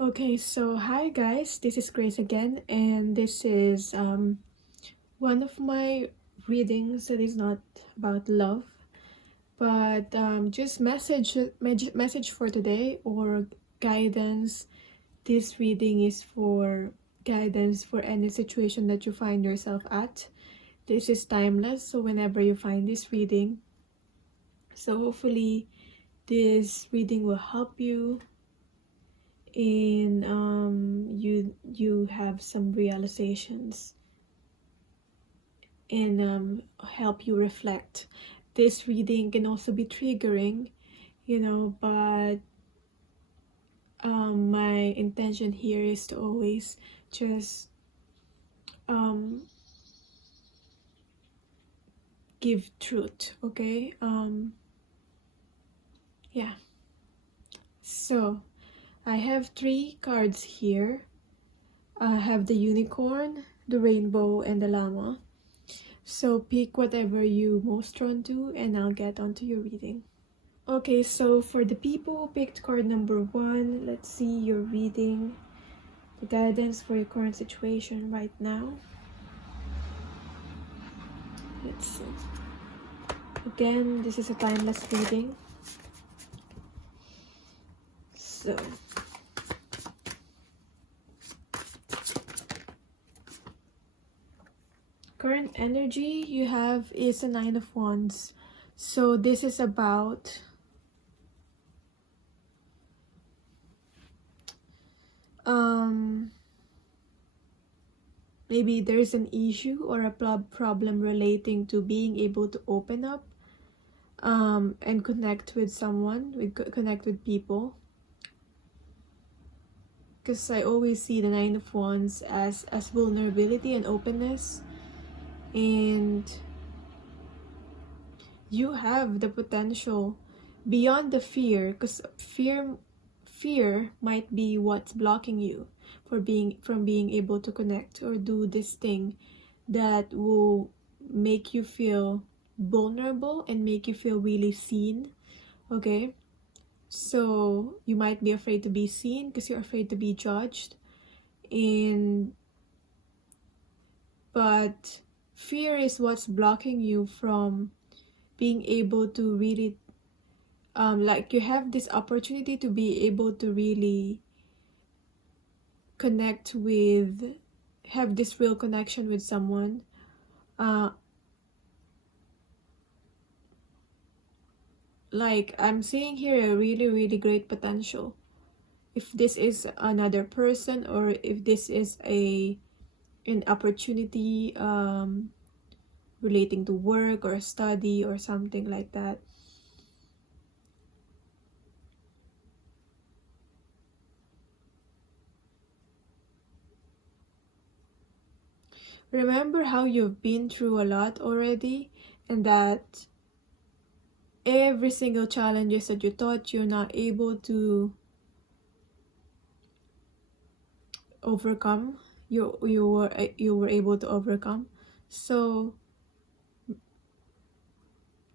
Okay, so hi guys, this is Grace again, and this is one of my readings that is not about love, but just message for today or guidance. This reading is for guidance for any situation that you find yourself at. This is timeless, so whenever you find this reading, so hopefully this reading will help you and you have some realizations and help you reflect. This reading can also be triggering, but my intention here is to always just give truth. Okay, yeah, so I have 3 cards here. I have the unicorn, the rainbow, and the llama. So pick whatever you most drawn to and I'll get onto your reading. Okay, so for the people who picked card number 1, let's see your reading, the guidance for your current situation right now. Let's see. Again, this is a timeless reading. So current energy you have is a 9 of Wands. So this is about maybe there's an issue or a problem relating to being able to open up and connect with someone, connect with people. Because I always see the 9 of Wands as vulnerability and openness, and you have the potential beyond the fear, because fear might be what's blocking you from being able to connect or do this thing that will make you feel vulnerable and make you feel really seen. Okay, so you might be afraid to be seen because you're afraid to be judged, but fear is what's blocking you from being able to really like you have this opportunity to be able to really connect with, have this real connection with someone. Like I'm seeing here a really great potential. If this is another person or if this is an opportunity relating to work or study or something like that. Remember how you've been through a lot already, and that every single challenges that you thought you're not able to overcome, you were able to overcome. So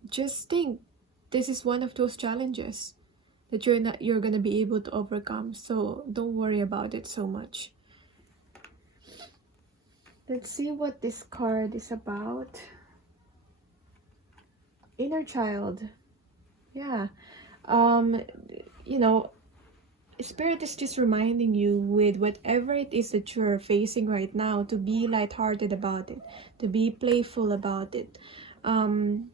just think, this is one of those challenges that you're gonna be able to overcome. So don't worry about it so much. Let's see what this card is about. Inner child. Yeah. Spirit is just reminding you with whatever it is that you're facing right now to be lighthearted about it, to be playful about it. And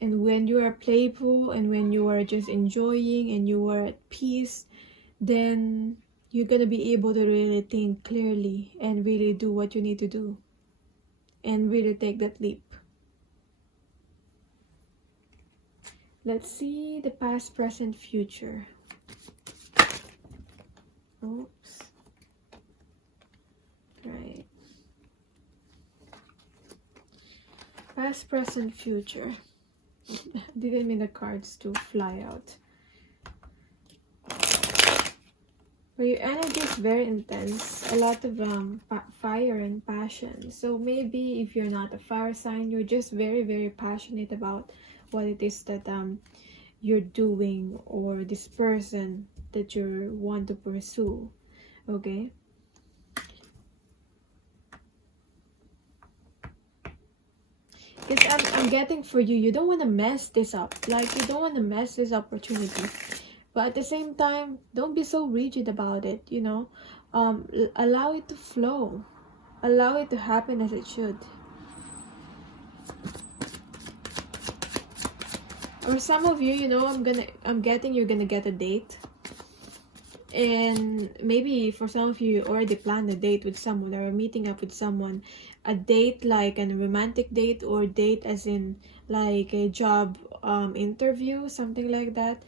when you are playful and when you are just enjoying and you are at peace, then you're gonna be able to really think clearly and really do what you need to do and really take that leap. Let's see the past, present, future. Oops. Right. Past, present, future. Didn't mean the cards to fly out. But your energy is very intense, a lot of fire and passion. So maybe if you're not a fire sign, you're just very passionate about what it is that you're doing or this person that you want to pursue. Okay, because I'm getting for you, you don't want to mess this up. Like, you don't want to mess this opportunity, but at the same time, don't be so rigid about it, you know. Allow it to flow, allow it to happen as it should. Or some of you, you know, I'm getting you're gonna get a date. And maybe for some of you, you already planned a date with someone or meeting up with someone. A date like a romantic date, or date as in like a job interview, something like that.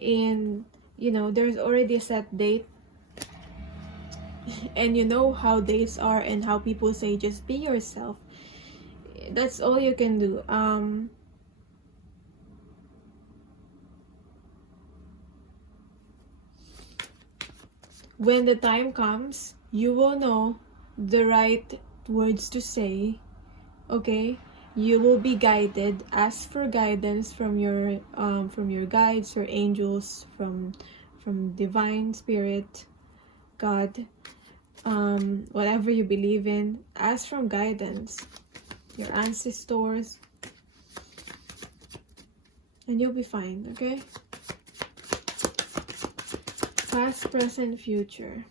And, you know, there's already a set date. And you know how dates are and how people say just be yourself. That's all you can do. When the time comes, you will know the right words to say. Okay, you will be guided. Ask for guidance from your guides or angels, from divine spirit, God, whatever you believe in. Ask from guidance, your ancestors, and you'll be fine. Okay. Past, present, future.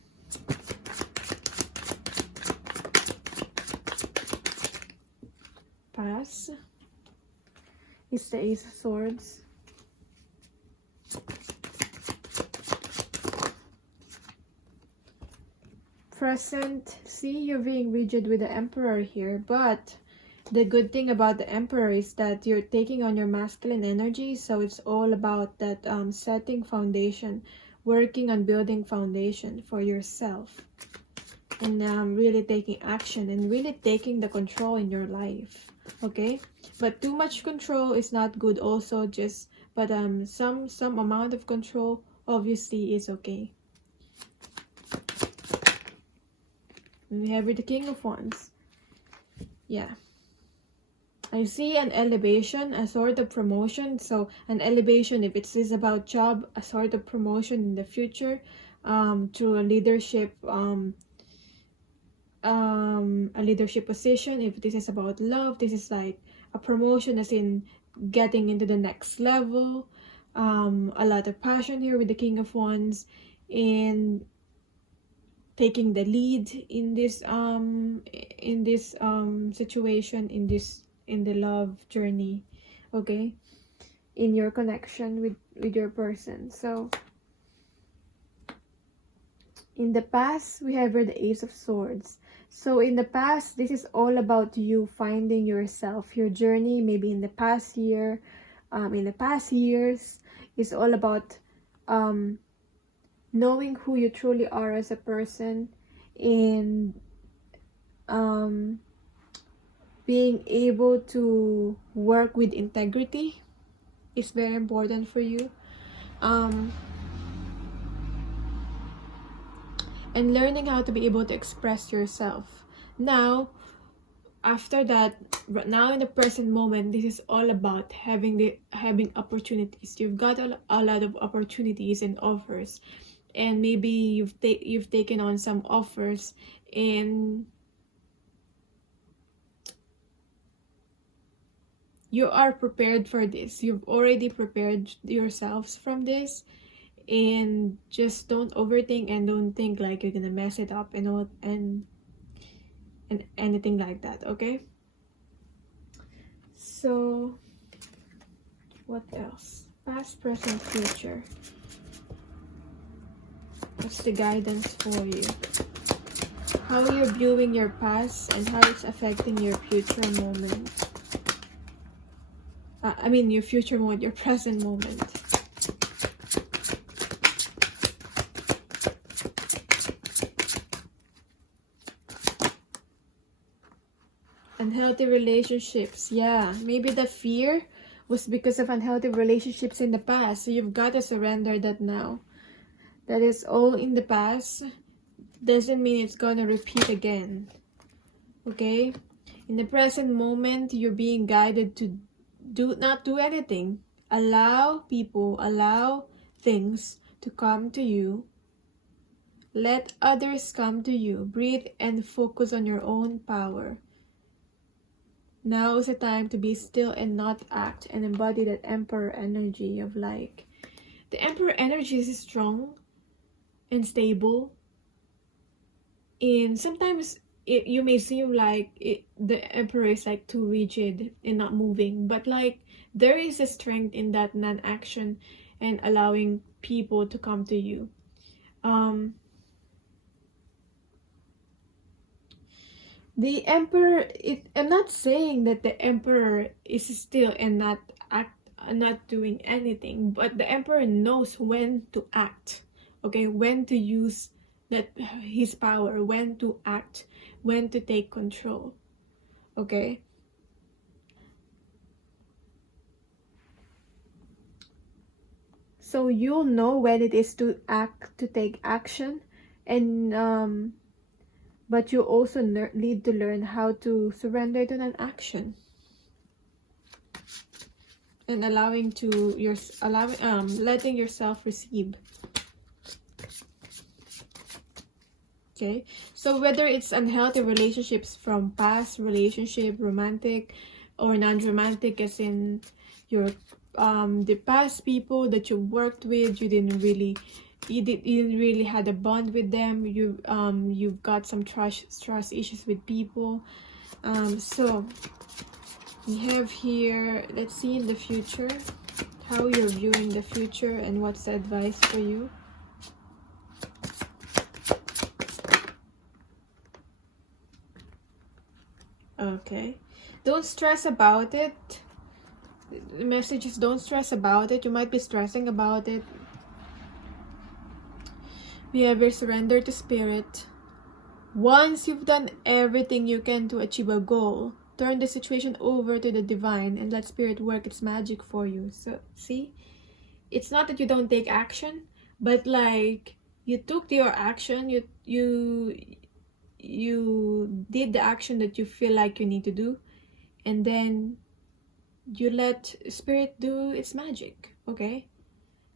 Past is the Ace of Swords. Present, see, you're being rigid with the Emperor here, but the good thing about the Emperor is that you're taking on your masculine energy, so it's all about that setting foundation, working on building foundation for yourself, and really taking action and really taking the control in your life. Okay, but too much control is not good also, just but some amount of control obviously is okay. And we have with the King of Wands. Yeah, I see an elevation, a sort of promotion. So an elevation, if it is about job, a sort of promotion in the future, through a leadership position. If this is about love, this is like a promotion as in getting into the next level. A lot of passion here with the King of Wands, in taking the lead in this situation, in the love journey. Okay, in your connection with your person. So in the past, we have the Ace of Swords. So in the past, this is all about you finding yourself, your journey. Maybe in the past year, in the past years, is all about knowing who you truly are as a person, and being able to work with integrity is very important for you. And learning how to be able to express yourself. Now, after that, now in the present moment, this is all about having opportunities. You've got a lot of opportunities and offers, and maybe you've taken on some offers, and you are prepared for this. You've already prepared yourselves from this. And just don't overthink, and don't think like you're gonna mess it up and all, and anything like that. Okay, so what else? Past, present, future. What's the guidance for you? How you're viewing your past and how it's affecting your future moment. Your future moment, your present moment. Unhealthy relationships. Yeah, maybe the fear was because of unhealthy relationships in the past. So you've got to surrender that now. That is all in the past. Doesn't mean it's gonna repeat again. Okay? In the present moment, you're being guided to not do anything. Allow people, allow things to come to you. Let others come to you. Breathe and focus on your own power. Now is the time to be still and not act, and embody that Emperor energy of like. The Emperor energy is strong and stable. And sometimes you may seem like the Emperor is like too rigid and not moving, but like there is a strength in that non-action and allowing people to come to you. The Emperor, I'm not saying that the Emperor is still and not doing anything, but the Emperor knows when to act, okay, when to use his power, when to act, when to take control, okay. So you'll know when it is to act, to take action, and but you also need to learn how to surrender to an action and letting yourself receive. Okay, so whether it's unhealthy relationships from past relationship, romantic or non-romantic, as in your the past people that you worked with, you didn't really had a bond with them. You've got some trust issues with people. So we have here, let's see in the future how you're viewing the future and what's the advice for you. Okay, don't stress about it. The message is don't stress about it. You might be stressing about it. We have your surrender to spirit. Once you've done everything you can to achieve a goal, turn the situation over to the divine and let spirit work its magic for you. So see, it's not that you don't take action, but like you took your action, you did the action that you feel like you need to do, and then you let spirit do its magic. Okay,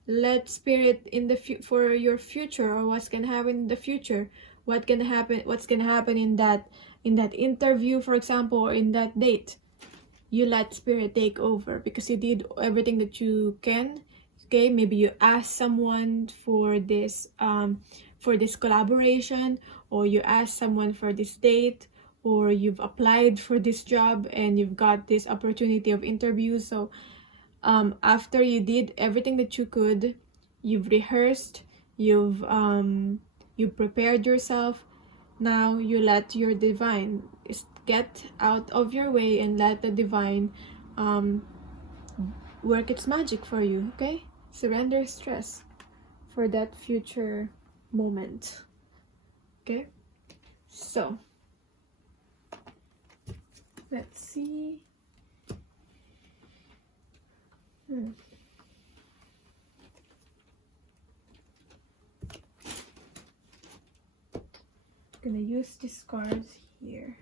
let spirit in the for your future, or what's gonna happen in the future, what's gonna happen in that interview, for example, or in that date. You let spirit take over because you did everything that you can. Okay, maybe you ask someone for this collaboration, or you ask someone for this date, or you've applied for this job and you've got this opportunity of interview. So after you did everything that you could, you've rehearsed, you've prepared yourself, now you let your divine get out of your way and let the divine work its magic for you. Okay, surrender stress for that future moment. Okay, so let's see. I'm gonna use this card here.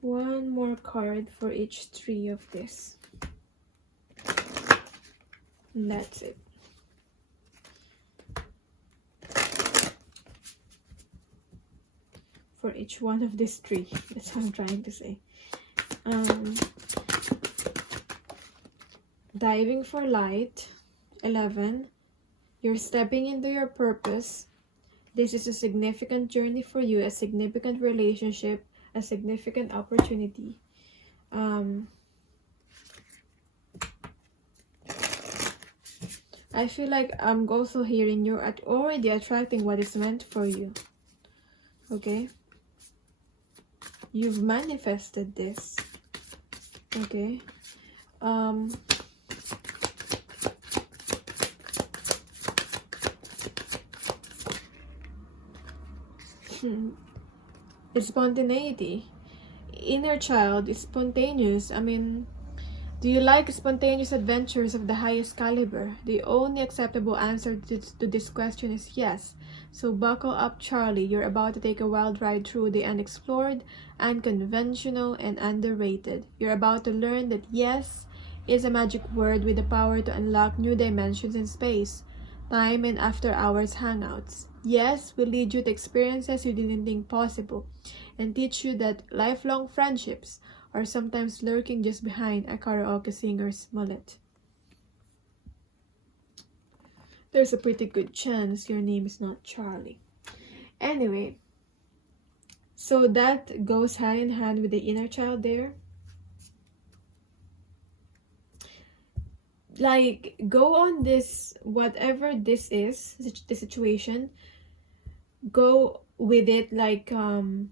One more card for each three of this. And that's it. For each one of these three. That's what I'm trying to say. Diving for light. 11. You're stepping into your purpose. This is a significant journey for you, a significant relationship, a significant opportunity. I feel like I'm also hearing you're already attracting what is meant for you. Okay? You've manifested this. Okay? It's spontaneity. Inner child is spontaneous. I mean, do you like spontaneous adventures of the highest caliber? The only acceptable answer to this question is yes. So buckle up, Charlie. You're about to take a wild ride through the unexplored, unconventional, and underrated. You're about to learn that yes is a magic word with the power to unlock new dimensions in space, time, and after hours hangouts. Yes will lead you to experiences you didn't think possible and teach you that lifelong friendships are sometimes lurking just behind a karaoke singer's mullet. There's a pretty good chance your name is not Charlie. Anyway, so that goes hand in hand with the inner child there. Like, go on this, whatever this is, the situation, go with it like a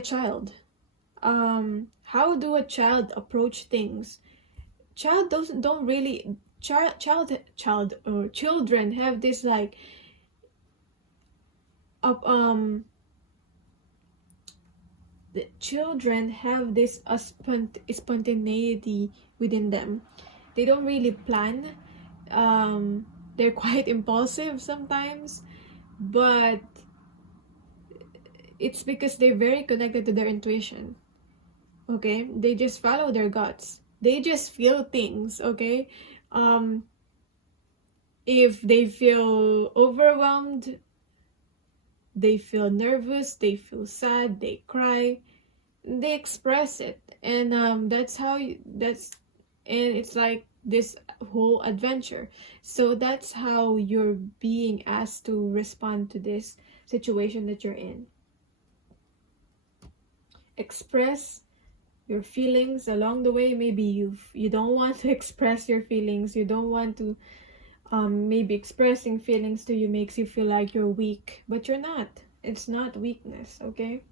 child. How do a child approach things? Don't really child or children have this like the children have this spontaneity within them. They don't really plan. They're quite impulsive sometimes, but it's because they're very connected to their intuition. Okay, they just follow their guts. They just feel things. Okay, if they feel overwhelmed, they feel nervous, they feel sad, they cry, they express it, and it's like this whole adventure. So that's how you're being asked to respond to this situation that you're in. Express your feelings along the way. Maybe you don't want to express your feelings, you don't want to maybe expressing feelings to you makes you feel like you're weak, but you're not. It's not weakness. Okay,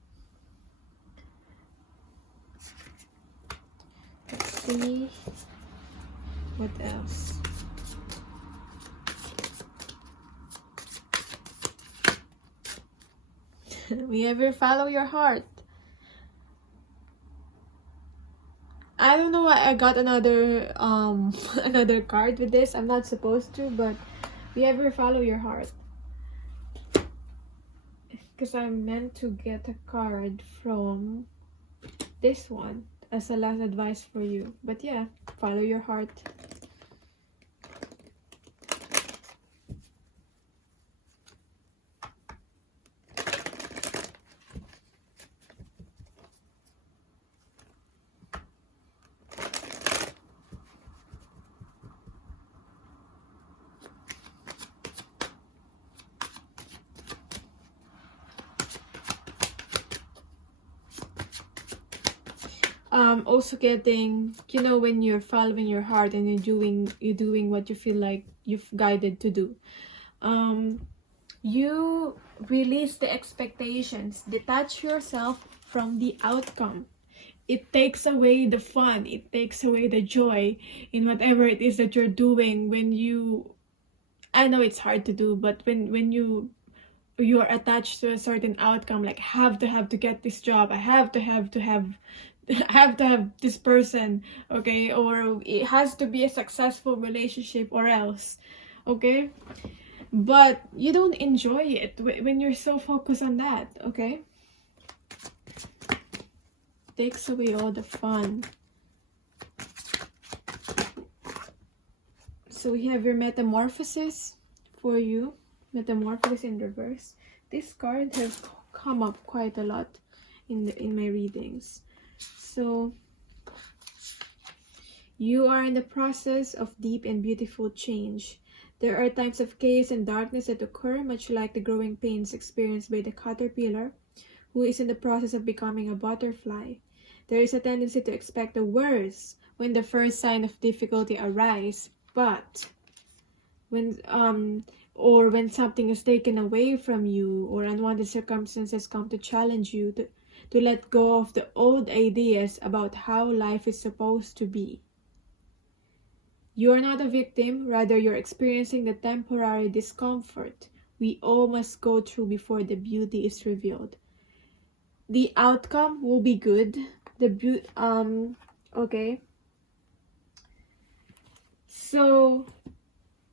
let's see what else. We ever follow your heart. I don't know why I got another another card with this. I'm not supposed to, but we ever follow your heart. Because I'm meant to get a card from this one as a last advice for you. But yeah, follow your heart. Also getting, when you're following your heart and you're doing what you feel like you've guided to do, you release the expectations, detach yourself from the outcome. It takes away the fun, it takes away the joy in whatever it is that you're doing. I know it's hard to do, but when you're attached to a certain outcome, like have to get this job, I have to have this person, okay, or it has to be a successful relationship or else, okay, but you don't enjoy it when you're so focused on that. Okay, takes away all the fun. So we have your metamorphosis for you, metamorphosis in reverse. This card has come up quite a lot in my readings. So you are in the process of deep and beautiful change. There are times of chaos and darkness that occur, much like the growing pains experienced by the caterpillar who is in the process of becoming a butterfly. There is a tendency to expect the worst when the first sign of difficulty arises, but when something is taken away from you or unwanted circumstances come to challenge you to let go of the old ideas about how life is supposed to be. You are not a victim, rather you're experiencing the temporary discomfort we all must go through before the beauty is revealed. The outcome will be good. Okay. So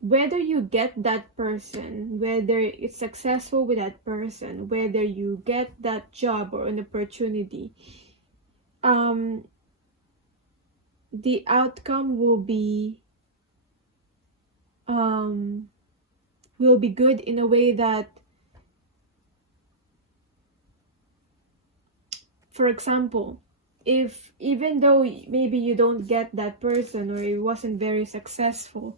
whether you get that person, whether it's successful with that person, whether you get that job or an opportunity, the outcome will be good in a way that, for example, if even though maybe you don't get that person or it wasn't very successful,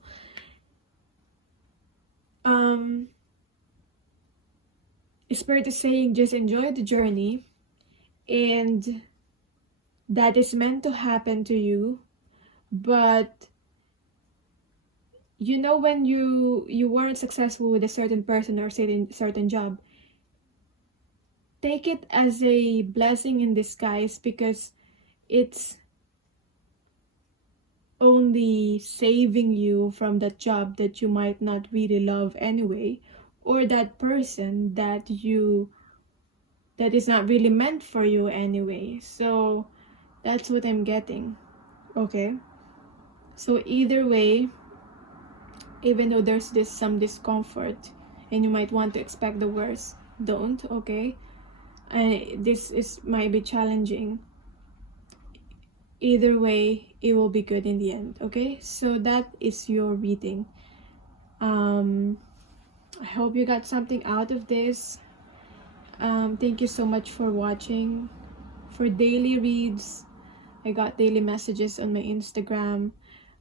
Spirit is saying just enjoy the journey, and that is meant to happen to you. But you know, when you weren't successful with a certain person or certain job, take it as a blessing in disguise, because it's only saving you from that job that you might not really love anyway, or that person that is not really meant for you anyway. So that's what I'm getting. Okay, so either way, even though there's some discomfort and you might want to expect the worst, don't. Okay, might be challenging. Either way, it will be good in the end. Okay, so that is your reading. I hope you got something out of this. Thank you so much for watching. For daily reads, I got daily messages on my Instagram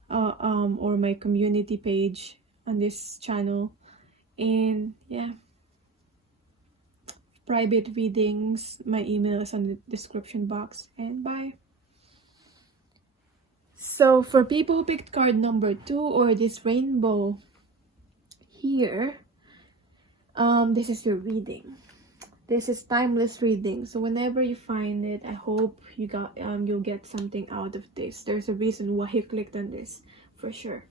or my community page on this channel. And yeah, private readings, my email is on the description box. And bye. So for people who picked card number 2 or this rainbow here, this is your reading. This is timeless reading. So whenever you find it, I hope you'll get something out of this. There's a reason why you clicked on this, for sure.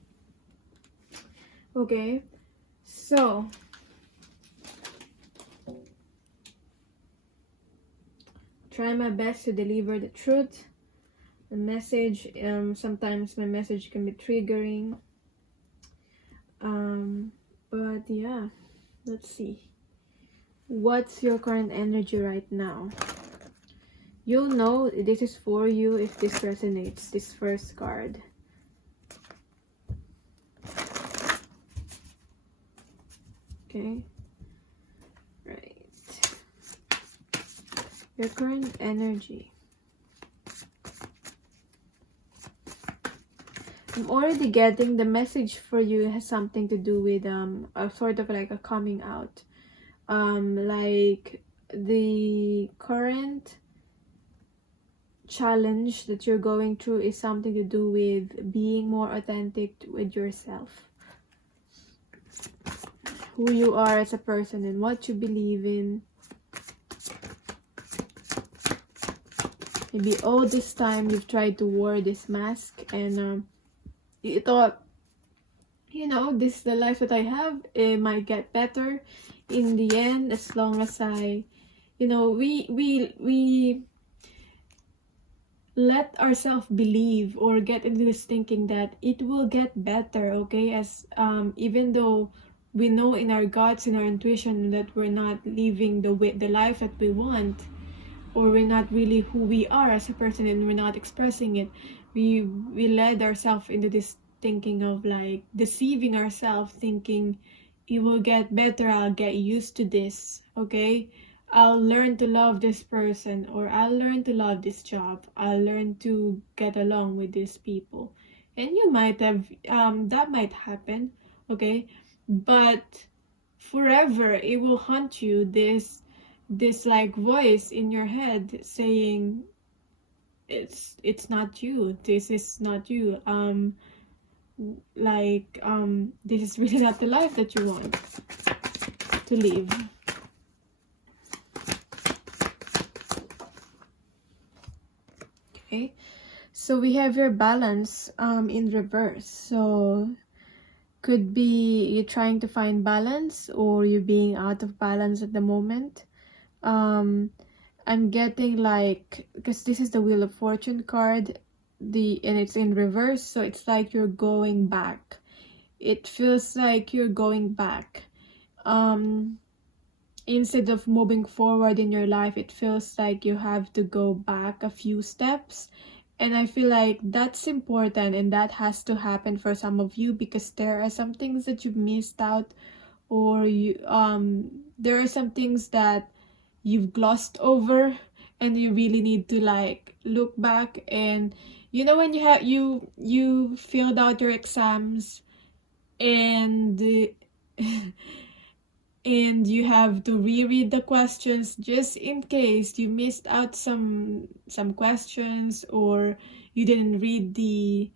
Okay, so try my best to deliver the truth. The message, sometimes my message can be triggering. But yeah, let's see. What's your current energy right now? You'll know this is for you if this resonates, this first card. Okay. Right. Your current energy. I'm already getting the message for you has something to do with a sort of like a coming out. Like the current challenge that you're going through is something to do with being more authentic with yourself, who you are as a person and what you believe in. Maybe all this time you've tried to wear this mask and you thought, you know, this is the life that I have. It might get better in the end as long as I, you know, we let ourselves believe or get into this thinking that it will get better. Okay, as even though we know in our guts, in our intuition, that we're not living the life that we want, or we're not really who we are as a person and we're not expressing it, we led ourselves into this thinking of like deceiving ourselves, thinking it will get better, I'll get used to this, okay, I'll learn to love this person, or I'll learn to love this job, I'll learn to get along with these people. And you might have that might happen, okay, but forever it will haunt you, this like voice in your head saying it's not you, this is not you, this is really not the life that you want to live. Okay, so we have your balance in reverse. So could be you trying to find balance, or you being out of balance at the moment. I'm getting like, because this is the Wheel of Fortune card, and it's in reverse, so it's like you're going back. it feels like you're going back. Instead of moving forward in your life, it feels like you have to go back a few steps. And I feel like that's important, and that has to happen for some of you, because there are some things that you've missed out, or there are some things that you've glossed over, and you really need to like look back. And you know, when you filled out your exams, and and you have to reread the questions just in case you missed out some questions, or you didn't read the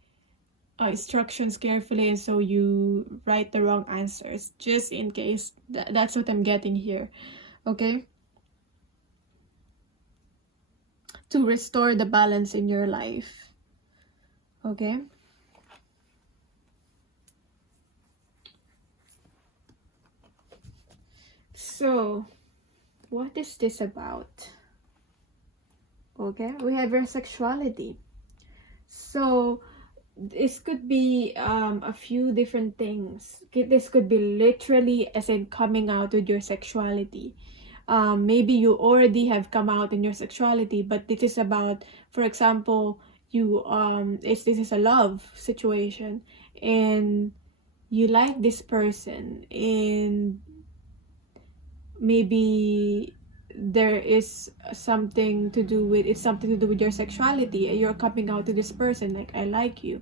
instructions carefully, and so you write the wrong answers, just in case. That's what I'm getting here. Okay, to restore the balance in your life. Okay, so what is this about? Okay, we have your sexuality. So this could be a few different things. This could be literally as in coming out with your sexuality. Maybe you already have come out in your sexuality, but this is about, for example, you this is a love situation, and you like this person, and maybe there is something to do with your sexuality. You're coming out to this person like, I like you.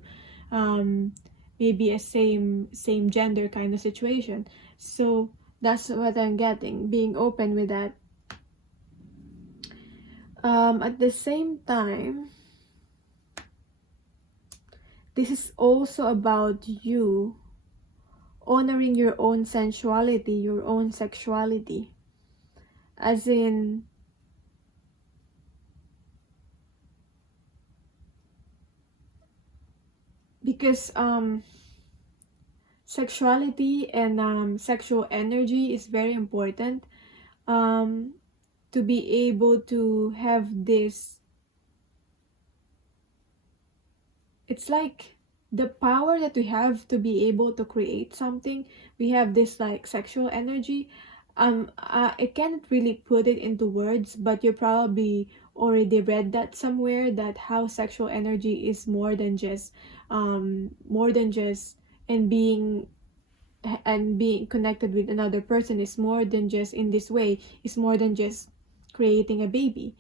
Maybe a same gender kind of situation. So that's what I'm getting, being open with that. At the same time, this is also about you honoring your own sensuality, your own sexuality. As in, because sexuality and sexual energy is very important, to be able to have this. It's like the power that we have to be able to create something. We have this like sexual energy. I can't really put it into words, but you probably already read that somewhere, that how sexual energy is more than just and being connected with another person is more than just in this way. It's more than just creating a baby.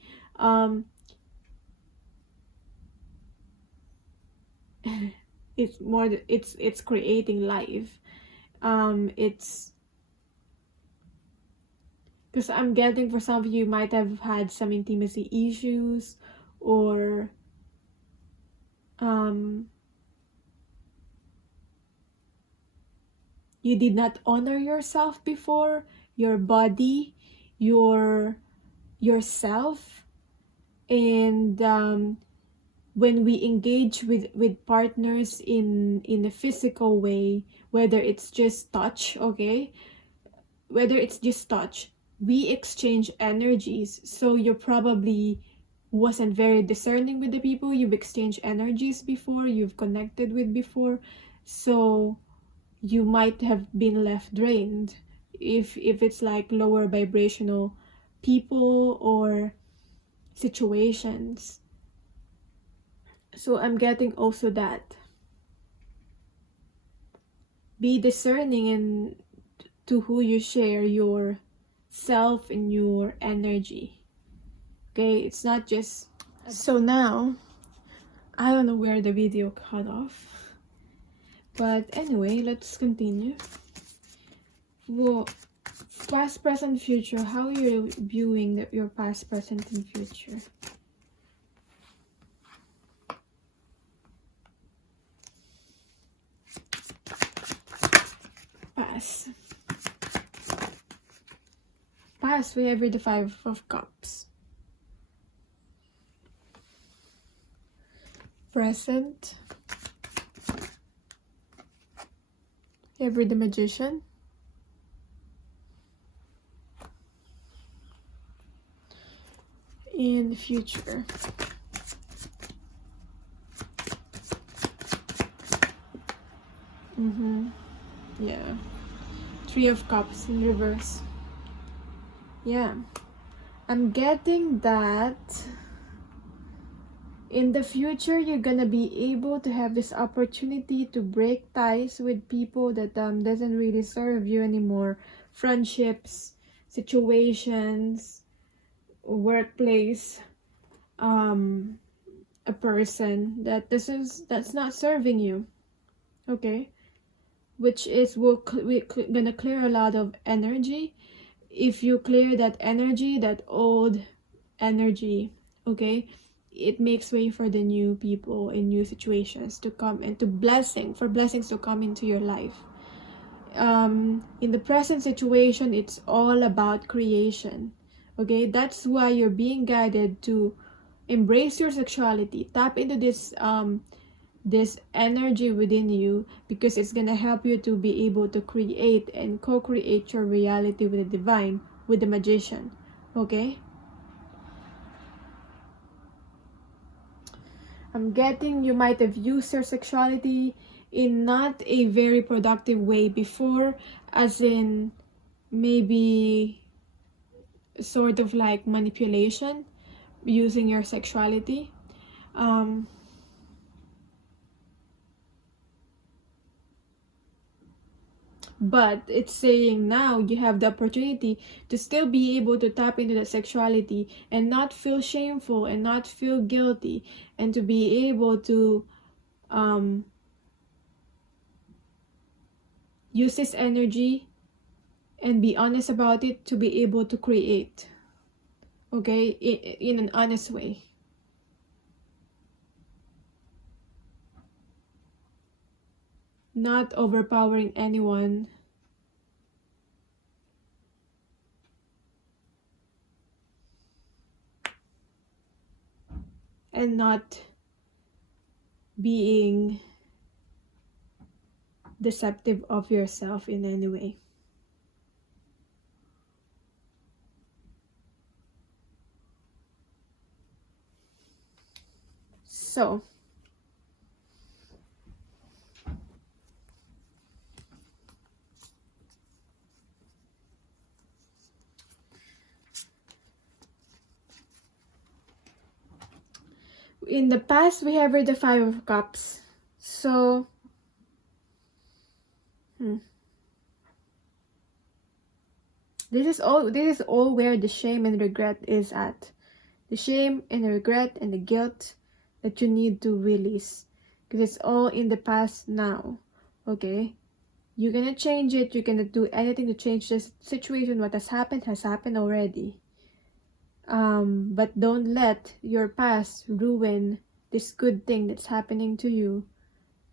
It's more, it's creating life. It's because I'm getting, for some of you might have had some intimacy issues, or you did not honor yourself before, your body, yourself. And when we engage with partners in a physical way, whether it's just touch, okay, whether it's just touch, we exchange energies. So you probably wasn't very discerning with the people you've exchanged energies before, you've connected with before. So you might have been left drained if it's like lower vibrational people or situations. So I'm getting also that. Be discerning in to who you share your self and your energy. Okay, it's not just. So now, I don't know where the video cut off. But anyway, let's continue. Well, past, present, future. How are you viewing your past, present, and future? Past. Past, we have the Five of Cups. Present, we have the Magician. In the future, Yeah. Three of Cups in reverse. Yeah. I'm getting that in the future you're gonna be able to have this opportunity to break ties with people that doesn't really serve you anymore. Friendships, situations, workplace, a person that's not serving you. Okay, which is gonna clear a lot of energy. If you clear that energy, that old energy, okay, it makes way for the new people in new situations to come, and to blessings to come into your life. In the present situation, it's all about creation. Okay, that's why you're being guided to embrace your sexuality, tap into this energy within you, because it's gonna help you to be able to create and co-create your reality with the divine, with the magician. Okay, I'm getting you might have used your sexuality in not a very productive way before, as in maybe sort of like manipulation, using your sexuality. But it's saying now you have the opportunity to still be able to tap into the sexuality and not feel shameful and not feel guilty, and to be able to use this energy and be honest about it, to be able to create, okay, in an honest way. Not overpowering anyone. And not being deceptive of yourself in any way. So, in the past, we have read the Five of Cups. So, this is all where the shame and regret is at. The shame and the regret and the guilt that you need to release, because it's all in the past now. Okay, you're gonna change it. You're gonna do anything to change this situation. What has happened already. But don't let your past ruin this good thing that's happening to you.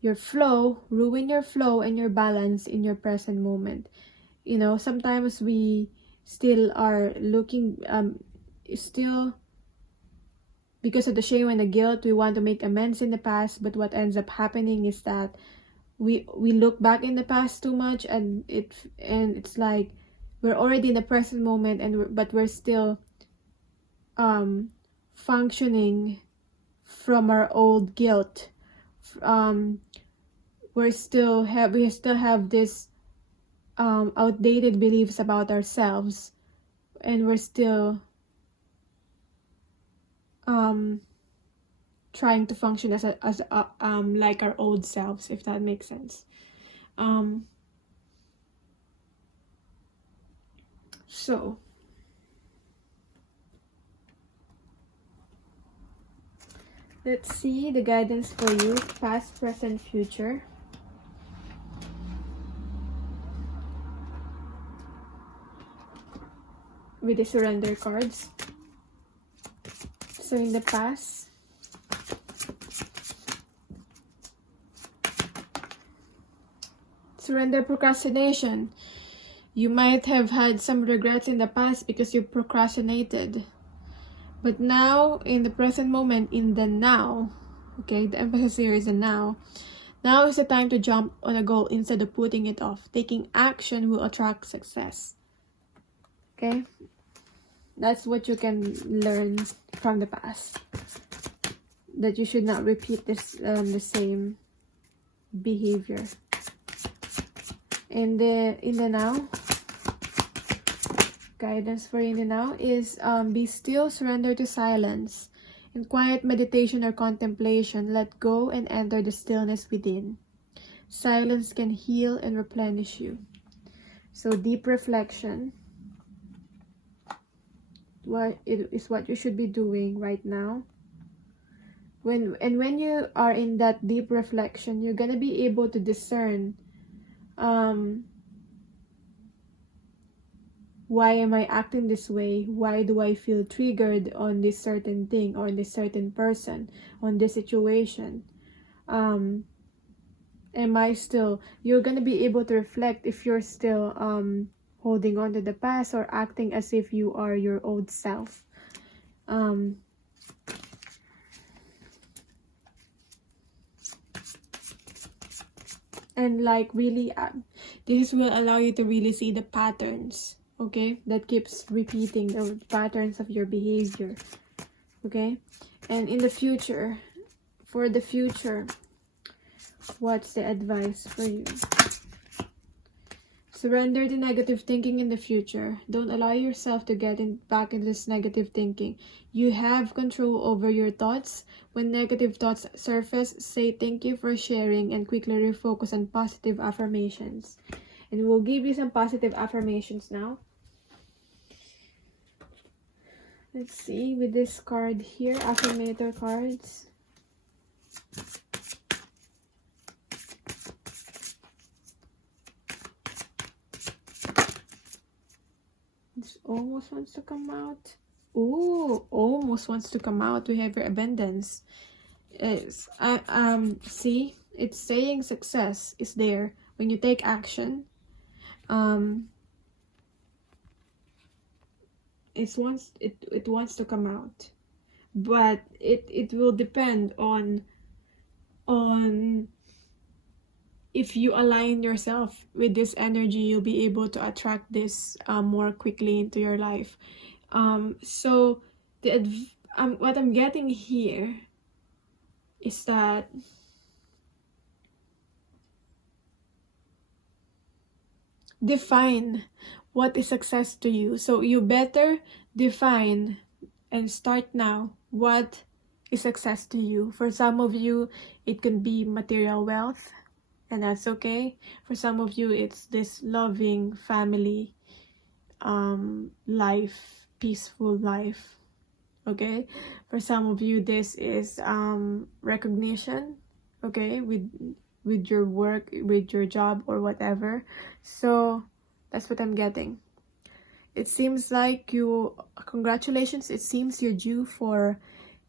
Your flow, ruin your flow and your balance in your present moment. You know, sometimes we still are looking, still, because of the shame and the guilt, we want to make amends in the past, but what ends up happening is that we look back in the past too much, and it's like we're already in the present moment, but we're still functioning from our old guilt. We still have this outdated beliefs about ourselves, and we're still trying to function as like our old selves, if that makes sense. So let's see the guidance for you, past, present, future. With the surrender cards. So in the past, surrender, procrastination. You might have had some regrets in the past because you procrastinated. But now, in the present moment, in the now, okay, the emphasis here is the now. Now is the time to jump on a goal instead of putting it off. Taking action will attract success. Okay? That's what you can learn from the past. That you should not repeat this the same behavior. In the now, guidance for in the now is be still, surrender to silence. In quiet meditation or contemplation, let go and enter the stillness within. Silence can heal and replenish you. So deep reflection, what it is what you should be doing right now. When you are in that deep reflection, you're gonna be able to discern why am I acting this way? Why do I feel triggered on this certain thing or this certain person, on this situation? Am I still, you're gonna be able to reflect if you're still holding on to the past or acting as if you are your old self. And like really, this will allow you to really see the patterns, okay, that keeps repeating, the patterns of your behavior, okay. And in the future, for the future, what's the advice for you? Surrender to negative thinking in the future. Don't allow yourself to get back into this negative thinking. You have control over your thoughts. When negative thoughts surface, say thank you for sharing and quickly refocus on positive affirmations. And we'll give you some positive affirmations now. Let's see, with this card here, affirmator cards. This almost wants to come out. Ooh, almost wants to come out. We have your abundance. See, it's saying success is there when you take action. It wants to come out, but it will depend on if you align yourself with this energy. You'll be able to attract this more quickly into your life. So what I'm getting here is that define what is success to you. So you better define and start now what is success to you. For some of you, it can be material wealth, and that's okay. For some of you, it's this loving family life, peaceful life, okay. For some of you, this is recognition, okay, with your work, with your job or whatever. So that's what I'm getting. It seems like congratulations, it seems you're due for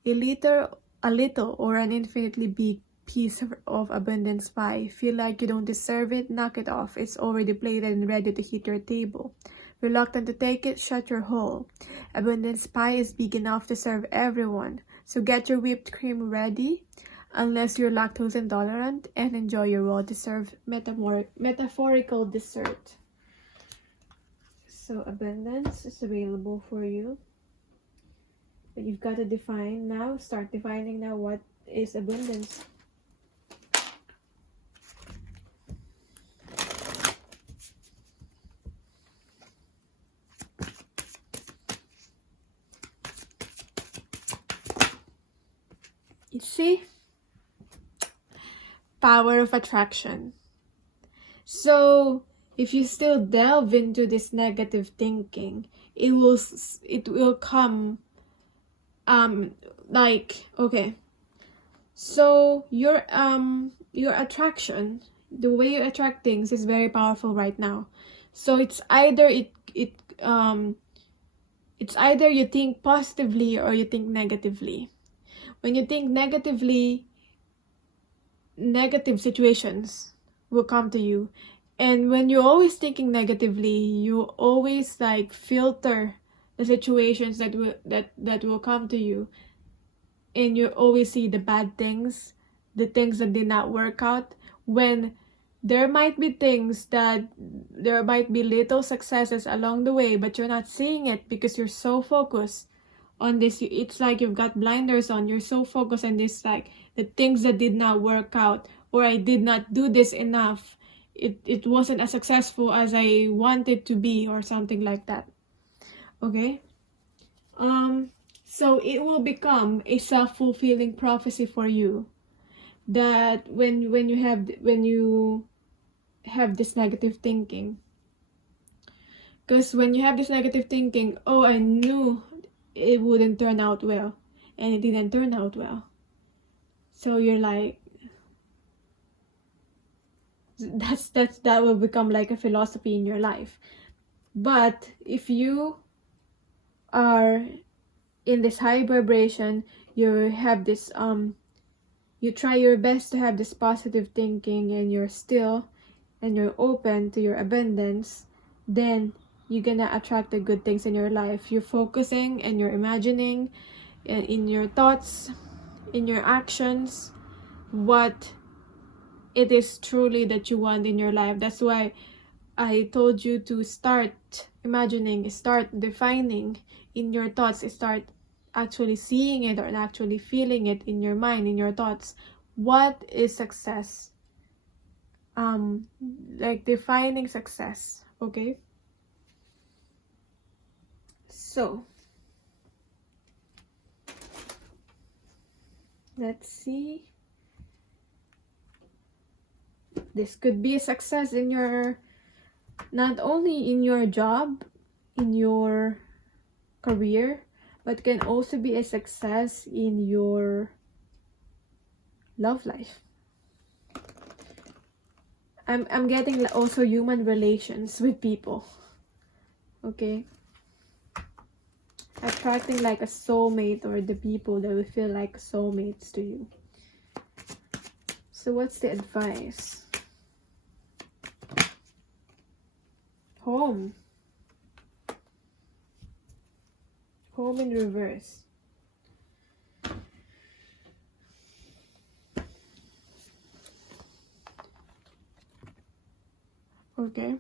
a little or an infinitely big piece of abundance pie. Feel like you don't deserve it? Knock it off. It's already plated and ready to hit your table. Reluctant to take it? Shut your hole. Abundance pie is big enough to serve everyone. So get your whipped cream ready, unless you're lactose intolerant, and enjoy your well-deserved metaphorical dessert. So abundance is available for you. But you've got to define now. Start defining now what is abundance. You see? Power of attraction. So if you still delve into this negative thinking, it will come like, okay, so your attraction, the way you attract things is very powerful right now. So it's either it's either you think positively or you think negatively. When you think negatively, negative situations will come to you. And when you're always thinking negatively, you always like filter the situations that will come to you, and you always see the bad things, the things that did not work out, when there might be little successes along the way, but you're not seeing it because you're so focused on this. It's like you've got blinders on. You're so focused on this, like the things that did not work out, or I did not do this enough, it wasn't as successful as I wanted to be, or something like that. Okay? So it will become a self-fulfilling prophecy for you, that when you have this negative thinking. Because when you have this negative thinking, oh, I knew it wouldn't turn out well, and it didn't turn out well. So you're like, that will become like a philosophy in your life. But if you are in this high vibration, you have this you try your best to have this positive thinking, and you're open to your abundance, then you're gonna attract the good things in your life. You're focusing and you're imagining, and in your thoughts, in your actions, what it is truly that you want in your life. That's why I told you to start imagining, start defining in your thoughts, start actually seeing it or actually feeling it in your mind, in your thoughts. What is success? Like defining success, okay? So, let's see. This could be a success in your, not only in your job, in your career, but can also be a success in your love life. I'm getting also human relations with people, okay? Attracting like a soulmate, or the people that will feel like soulmates to you. So what's the advice? Home. Home in reverse. Okay.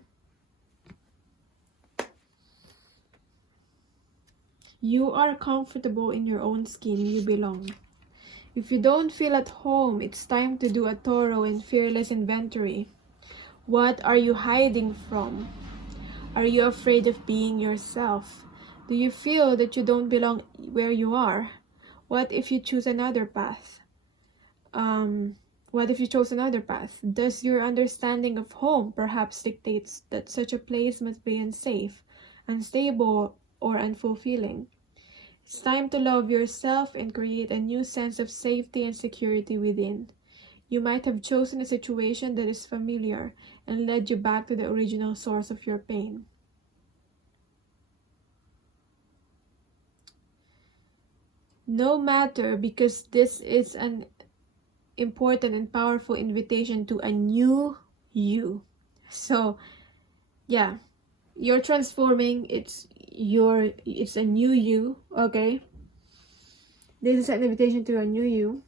You are comfortable in your own skin. You belong. If you don't feel at home, it's time to do a thorough and fearless inventory. What are you hiding from? Are you afraid of being yourself? Do you feel that you don't belong where you are? What if you choose another path? What if you chose another path? Does your understanding of home perhaps dictates that such a place must be unsafe, unstable, or unfulfilling? It's time to love yourself and create a new sense of safety and security within. You might have chosen a situation that is familiar and led you back to the original source of your pain. No matter, because this is an important and powerful invitation to a new you. So yeah, you're transforming. It's a new you, okay? This is an invitation to a new you.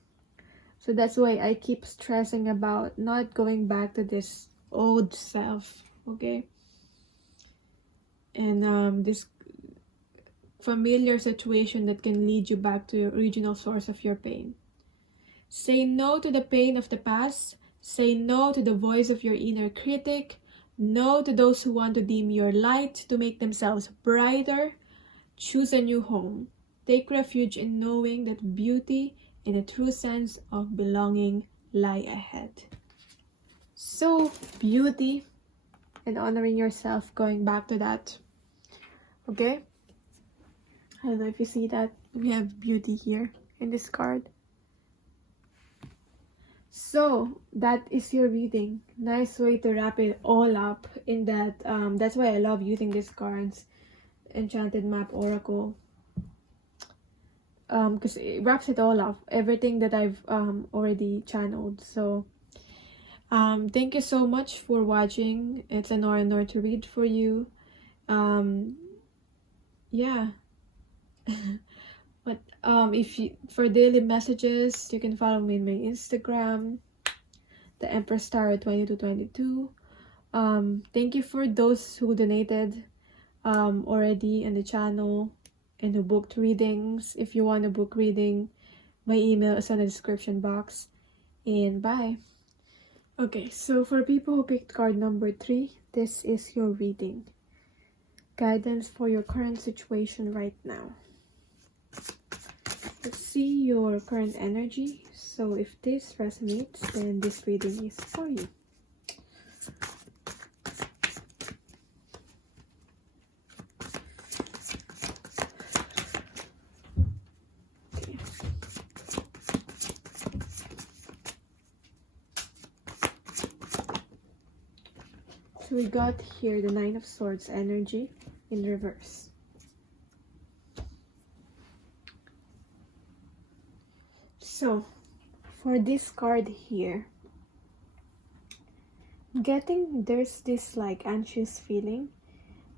So that's why I keep stressing about not going back to this old self, okay? And this familiar situation that can lead you back to your original source of your pain. Say no to the pain of the past. Say no to the voice of your inner critic. No to those who want to dim your light to make themselves brighter. Choose a new home. Take refuge in knowing that beauty and a true sense of belonging lie ahead. So, beauty and honoring yourself, going back to that. Okay? I don't know if you see that. We have beauty here in this card. So that is your reading. Nice way to wrap it all up in that. That's why I love using these cards, Enchanted Map Oracle, because it wraps it all up, everything that I've already channeled. So thank you so much for watching. It's an honor to read for you. Yeah. But if you, for daily messages, you can follow me in my Instagram, the Empress Star 2222. Thank you for those who donated already in the channel and who booked readings. If you want to book reading, my email is in the description box. And bye. Okay, so for people who picked card number 3, this is your reading. Guidance for your current situation right now. Let's see your current energy. So if this resonates, then this reading is for you. Okay. So we got here the Nine of Swords energy in reverse. So for this card here, there's this like anxious feeling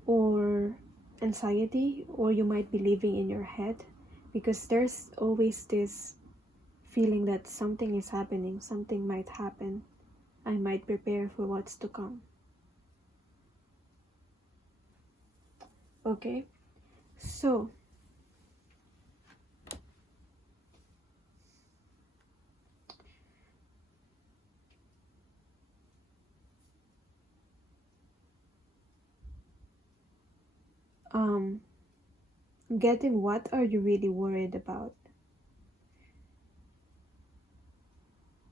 or anxiety, or you might be living in your head, because there's always this feeling that something is happening, something might happen. I might prepare for what's to come. Okay, so getting what are you really worried about?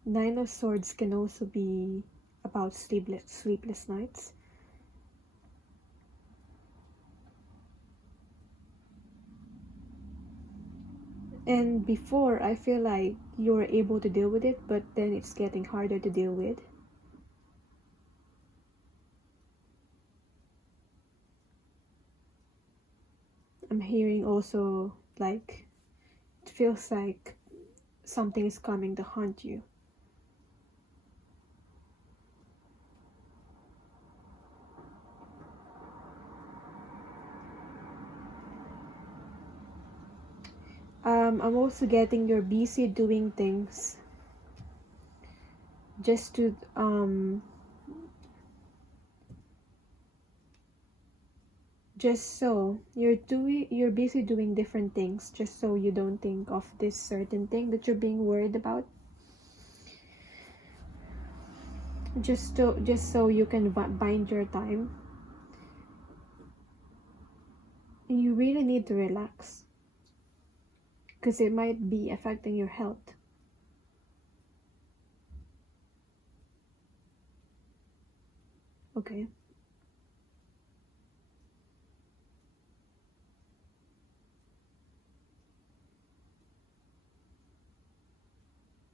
Nine of Swords can also be about sleepless nights. And before, I feel like you were able to deal with it, but then it's getting harder to deal with. I'm hearing also like it feels like something is coming to haunt you. I'm also getting you're busy doing things just to just so you're busy doing different things just so you don't think of this certain thing that you're being worried about, just so you can bind your time. And you really need to relax, because it might be affecting your health. Okay.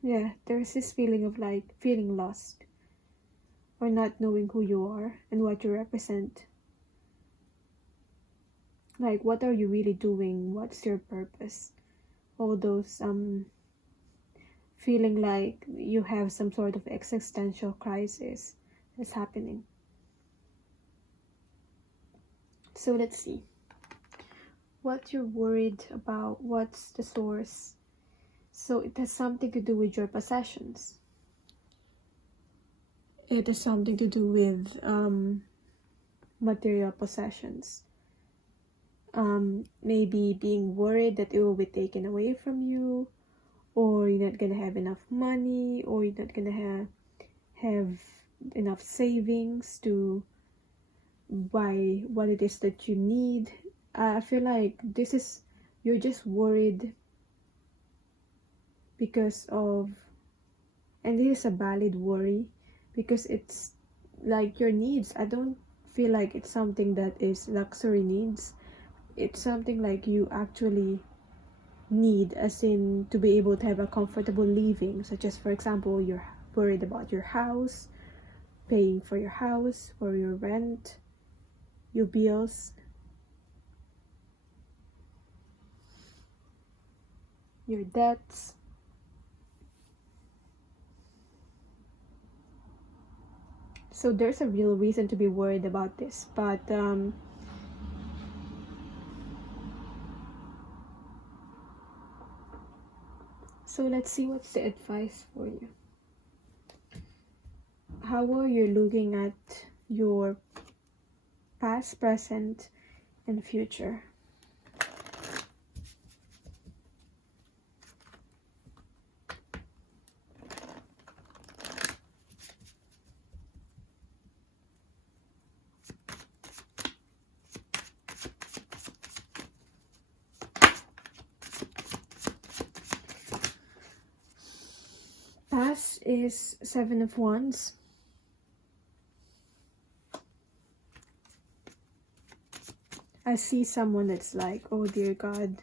Yeah, there's this feeling of like feeling lost or not knowing who you are and what you represent. Like, what are you really doing? What's your purpose? All those feeling like you have some sort of existential crisis that's happening. So let's see what you're worried about. What's the source? So it has something to do with your possessions. It has something to do with material possessions. Maybe being worried that it will be taken away from you, or you're not gonna have enough money, or you're not gonna have enough savings to buy what it is that you need. I feel like you're just worried because of, and this is a valid worry, because it's like your needs. I don't feel like it's something that is luxury needs. It's something like you actually need, as in to be able to have a comfortable living, such as, for example, you're worried about your house, paying for your house, or your rent, your bills, your debts. So there's a real reason to be worried about this, but so let's see what's the advice for you. How are you looking at your past, present, and future? past is 7 of Wands. I see someone that's like, oh dear God.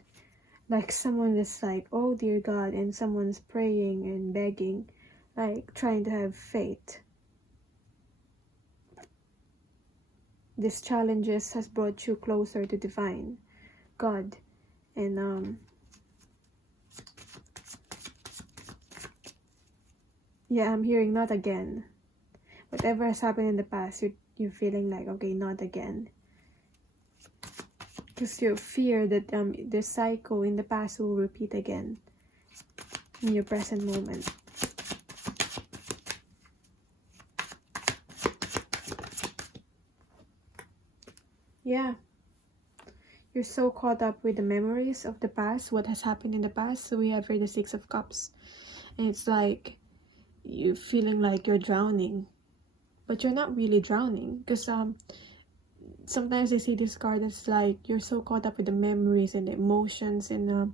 Like someone that's like, oh dear God, and someone's praying and begging, like trying to have faith. This challenges has brought you closer to divine God. And yeah, I'm hearing not again. Whatever has happened in the past, you're feeling like, okay, not again. Because you fear that the cycle in the past will repeat again in your present moment. Yeah. You're so caught up with the memories of the past, what has happened in the past. So we have here the Six of Cups. And it's like you're feeling like you're drowning. But you're not really drowning. Because sometimes I see this card that's like you're so caught up with the memories and the emotions and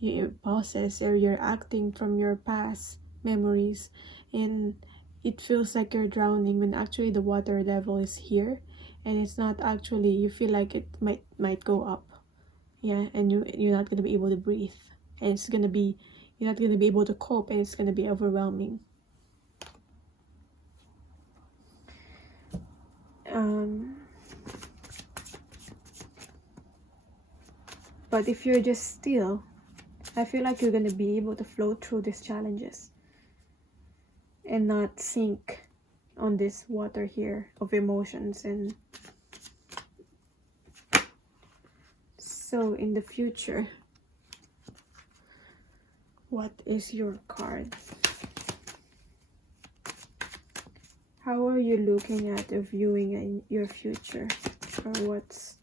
your process, or you're acting from your past memories, and it feels like you're drowning when actually the water level is here, and it's not actually. You feel like it might go up, yeah, and you're not gonna be able to breathe, and it's gonna be, you're not gonna be able to cope, and it's gonna be overwhelming. But if you're just still, I feel like you're going to be able to flow through these challenges and not sink on this water here of emotions. And so in the future, what is your card? How are you looking at or viewing in your future? Or what's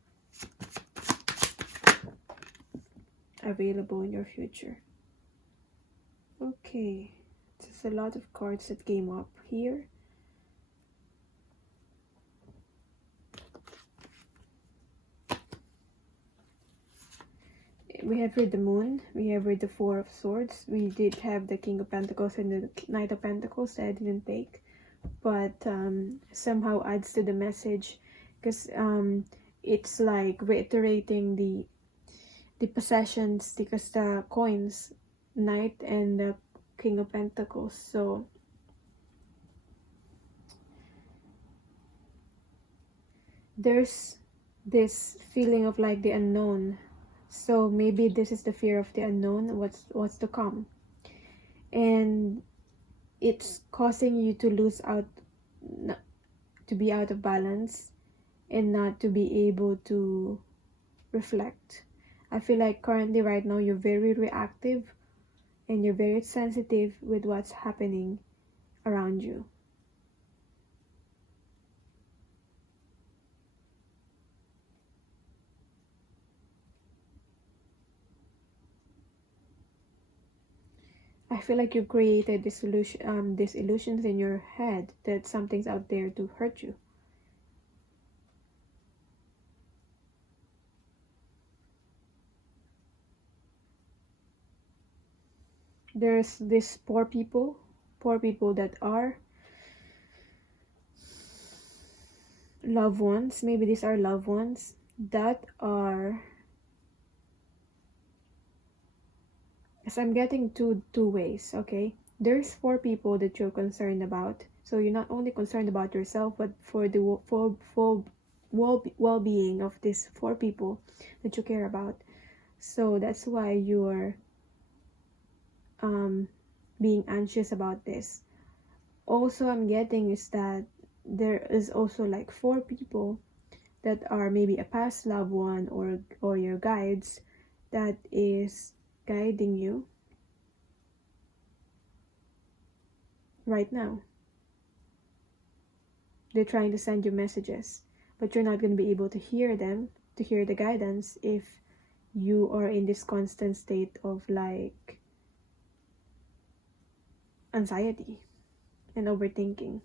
available in your future? Okay, there's a lot of cards that came up here. We have here the Moon, we have here the Four of Swords. We did have the King of Pentacles and the Knight of Pentacles that I didn't take, but somehow adds to the message, because it's like reiterating the possessions, because the coins, Knight and the King of Pentacles. So there's this feeling of like the unknown. So maybe this is the fear of the unknown, what's to come, and it's causing you to lose out, to be out of balance, and not to be able to reflect. I feel like currently right now you're very reactive and you're very sensitive with what's happening around you. I feel like you created this these illusions in your head that something's out there to hurt you. There's these poor people that are loved ones. Maybe these are loved ones that are, as I'm getting two ways, okay? There's 4 people that you're concerned about. So you're not only concerned about yourself, but for the well-being of these 4 people that you care about. So that's why you're being anxious about this. Also, I'm getting is that there is also like 4 people that are maybe a past loved one or your guides that is guiding you right now. They're trying to send you messages, but you're not going to be able to hear them, to hear the guidance, if you are in this constant state of like anxiety and overthinking.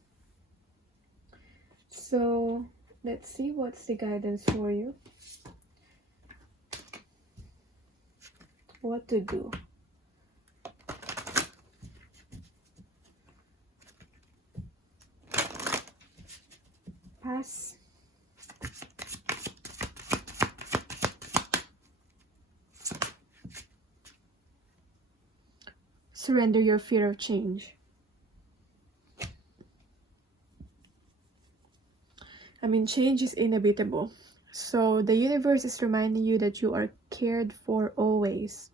So let's see what's the guidance for you. What to do. last. Surrender your fear of change. I mean, change is inevitable. So the universe is reminding you that you are cared for always.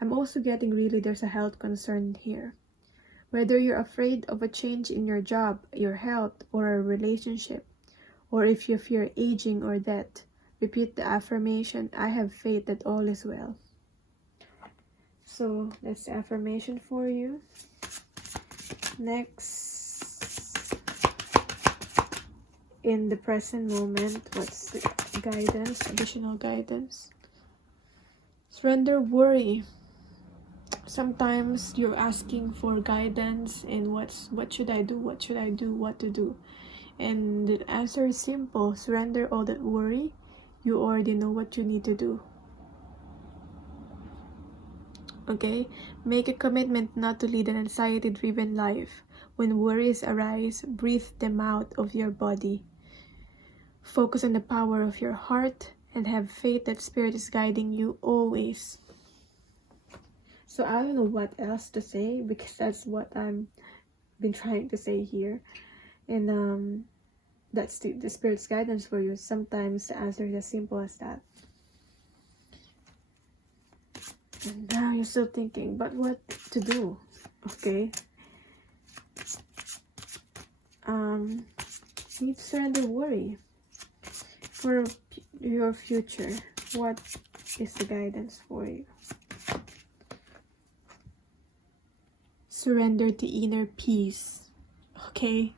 I'm also getting really there's a health concern here. Whether you're afraid of a change in your job, your health, or a relationship, or if you fear aging or death, repeat the affirmation, I have faith that all is well. So that's the affirmation for you. Next, in the present moment, what's the guidance, additional guidance? Surrender worry. Sometimes you're asking for guidance in what should I do, what should I do, what to do. And the answer is simple. Surrender all that worry. You already know what you need to do. Okay? Make a commitment not to lead an anxiety-driven life. When worries arise, breathe them out of your body. Focus on the power of your heart and have faith that Spirit is guiding you always. So I don't know what else to say because that's what I've been trying to say here. And that's the Spirit's guidance for you. Sometimes the answer is as simple as that. And now you're still thinking, but what to do? Okay. You need to surrender worry for your future. What is the guidance for you? Surrender to inner peace. Okay?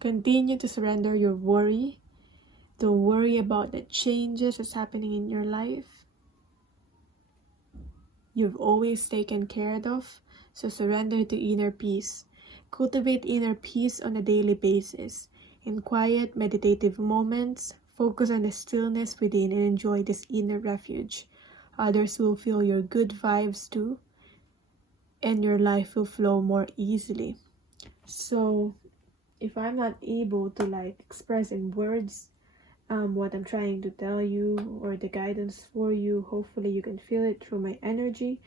Continue to surrender your worry. Don't worry about the changes that's happening in your life. You've always taken care of, so surrender to inner peace. Cultivate inner peace on a daily basis. In quiet, meditative moments, focus on the stillness within and enjoy this inner refuge. Others will feel your good vibes too, and your life will flow more easily. So, if I'm not able to express in words what I'm trying to tell you or the guidance for you, hopefully you can feel it through my energy.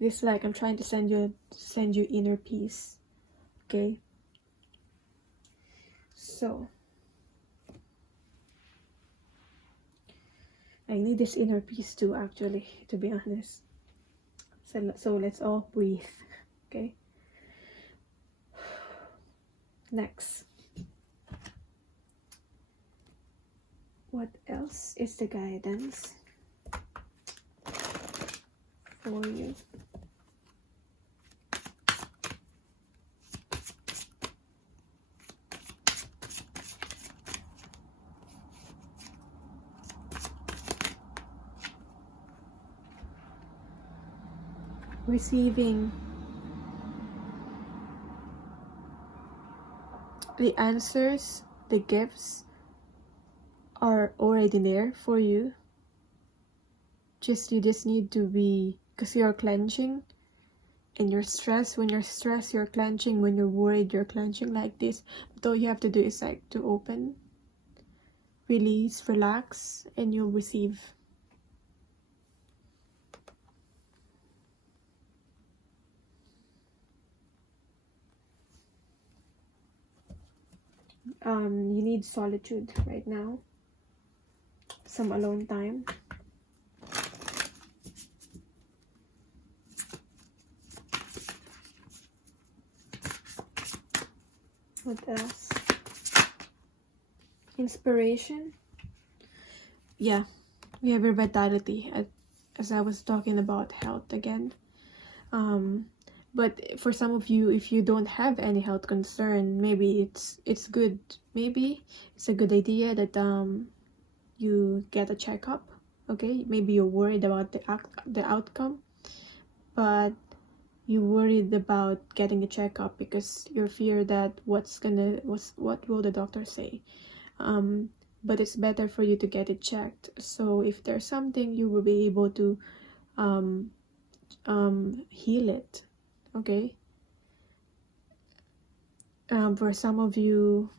It's like I'm trying to send you inner peace. Okay? So I need this inner peace too, actually, to be honest. So let's all breathe. Okay? Next. What else is the guidance for you? Receiving the answers, the gifts are already there for you. You just need to be, because you're clenching and you're stressed. When you're stressed, you're clenching. When you're worried, you're clenching like this. But all you have to do is to open, release, relax, and you'll receive. You need solitude right now. Some alone time. What else? Inspiration. Yeah, we have your vitality, as I was talking about health again. But for some of you, if you don't have any health concern, maybe it's good. Maybe it's a good idea that you get a checkup. Okay, maybe you're worried about the outcome, but you're worried about getting a checkup because you fear that what will the doctor say. But it's better for you to get it checked. So if there's something, you will be able to heal it. Okay. For some of you,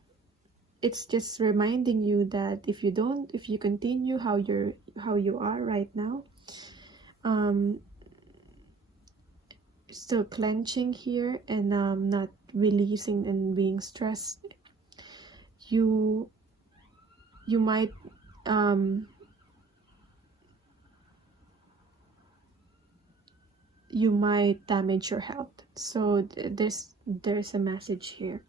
it's just reminding you that if you continue how you are right now, still clenching here and not releasing and being stressed, you might damage your health. So there's a message here.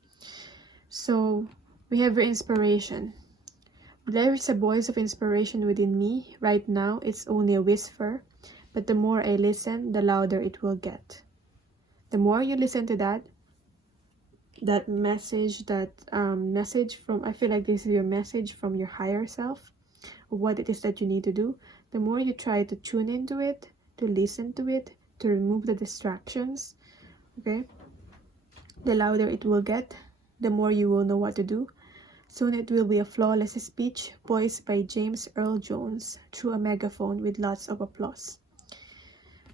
So we have your inspiration. There is a voice of inspiration within me. Right now, it's only a whisper, but the more I listen, the louder it will get. The more you listen to that message, message from, I feel like this is your message from your higher self, of what it is that you need to do. The more you try to tune into it, to listen to it, to remove the distractions, okay, the louder it will get, the more you will know what to do. Soon it will be a flawless speech voiced by James Earl Jones through a megaphone with lots of applause.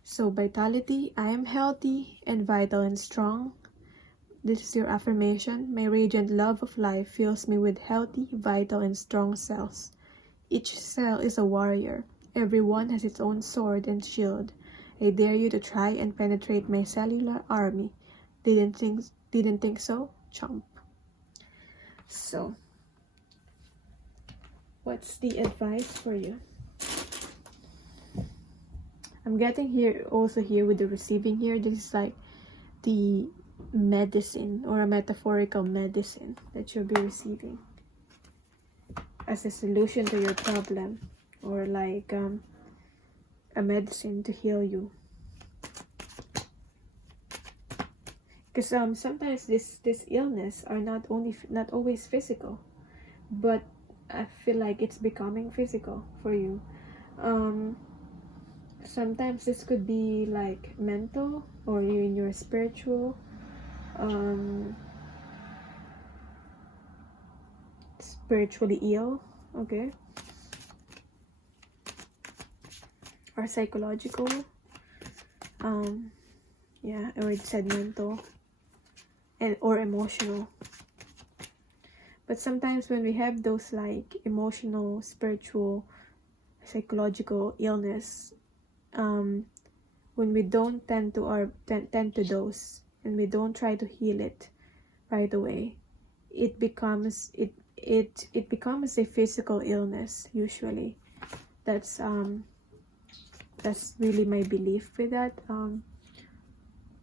So vitality, I am healthy and vital and strong. This is your affirmation. My radiant love of life fills me with healthy, vital and strong cells. Each cell is a warrior. Everyone has its own sword and shield. I dare you to try and penetrate my cellular army. Didn't think so? Chomp. So, what's the advice for you? I'm getting here also here with the receiving here. This is like the medicine or a metaphorical medicine that you'll be receiving as a solution to your problem, or like a medicine to heal you. Because sometimes this illness are not always physical, but I feel like it's becoming physical for you. Sometimes this could be like mental, or in your spiritual, spiritually ill, okay, or psychological, yeah, I already said mental, and or emotional. But sometimes when we have those like emotional, spiritual, psychological illness, when we don't tend to those, and we don't try to heal it right away, it becomes a physical illness usually. That's really my belief with that.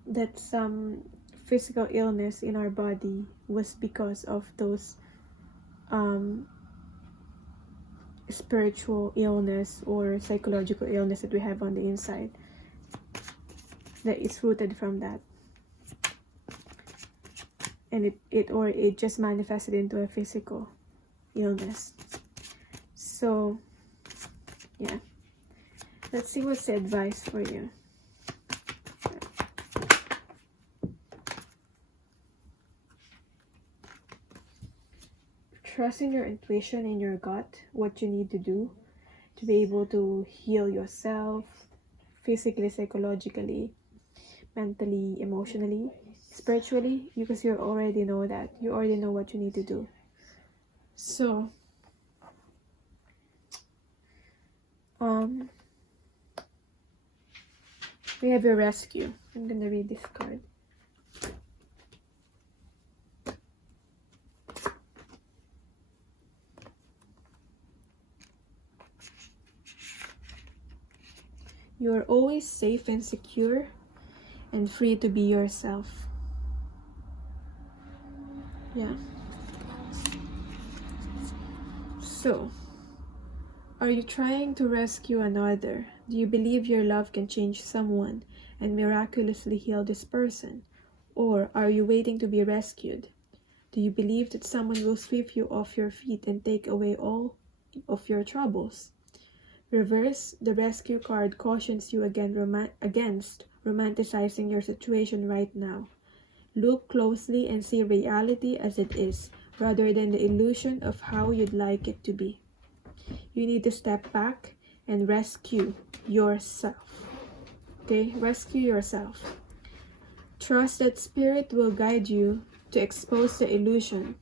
That some physical illness in our body was because of those spiritual illness or psychological illness that we have on the inside, that is rooted from that, and it just manifested into a physical illness. So yeah, let's see what's the advice for you. Trust in your intuition, in your gut, what you need to do to be able to heal yourself physically, psychologically, mentally, emotionally, spiritually, because you already know that. You already know what you need to do. So, we have your rescue. I'm gonna read this card. You are always safe and secure and free to be yourself. Yeah. So, are you trying to rescue another? Do you believe your love can change someone and miraculously heal this person? Or are you waiting to be rescued? Do you believe that someone will sweep you off your feet and take away all of your troubles? Reverse, the rescue card cautions you against romanticizing your situation right now. Look closely and see reality as it is, rather than the illusion of how you'd like it to be. You need to step back and rescue yourself. Okay, rescue yourself. Trust that spirit will guide you to expose the illusion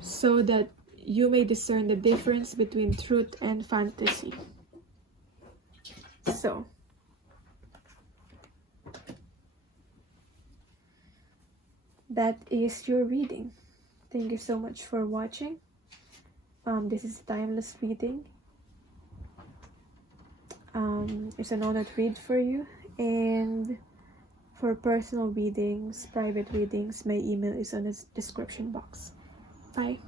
so that you may discern the difference between truth and fantasy. So, that is your reading. Thank you so much for watching. This is timeless reading. It's an honor to read for you, and for personal readings, private readings, my email is on the description box. Bye.